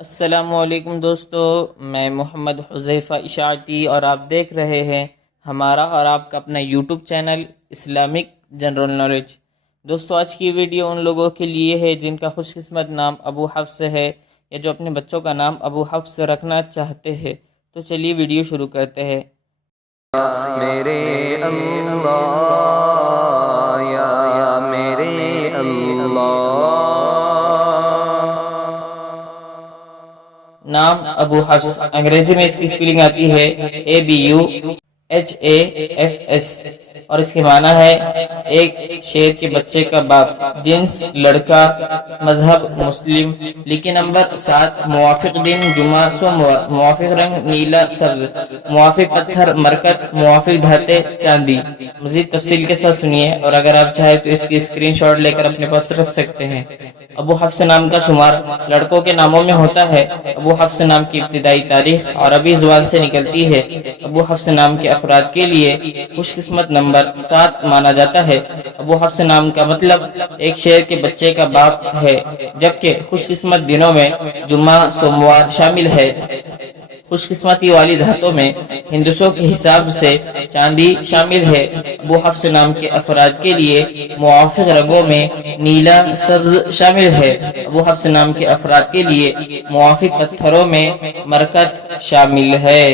السلام علیکم دوستو، میں محمد حذیفہ اشاعتی اور آپ دیکھ رہے ہیں ہمارا اور آپ کا اپنا YouTube channel Islamic general knowledge. دوستو، آج کی ویڈیو ان لوگوں کے لیے ہے جن کا خوش قسمت نام ابو حفص ہے یا جو اپنے بچوں کا نام ابو حفص رکھنا چاہتے ہیں۔ تو چلیے ویڈیو شروع کرتے ہیں۔ میرے اللہ یا میرے اللہ۔ نام ابو حفص، انگریزی میں اس کی سپیلنگ آتی ہے ABUHAFS اور اس کے معنی ہے ایک شیر کے بچے کا باپ، جنس لڑکا، مذہب مسلم، لکی نمبر 7، موافق دن جمعہ سوموار، موافق رنگ نیلا سبز، موافق پتھر مرکت، موافق دھاتے چاندی۔ مزید تفصیل کے ساتھ سنیے، اور اگر آپ چاہیں تو اس کی اسکرین شاٹ لے کر اپنے پاس رکھ سکتے ہیں۔ ابو حفص نام کا شمار لڑکوں کے ناموں میں ہوتا ہے۔ ابو حفص نام کی ابتدائی تاریخ عربی زبان سے نکلتی ہے۔ ابو حفص نام کے افراد کے لیے خوش قسمت نمبر 7 مانا جاتا ہے۔ ابو حفص نام کا مطلب ایک شیر کے بچے کا باپ ہے، جبکہ خوش قسمت دنوں میں جمعہ سوموار شامل ہے۔ خوش قسمتی والی دھاتوں میں ہندسوں کے حساب سے چاندی شامل ہے۔ ابو حفص نام کے افراد کے لیے موافق رنگوں میں نیلا سبز شامل ہے۔ ابو حفص نام کے افراد کے لیے موافق پتھروں میں مرکت شامل ہے۔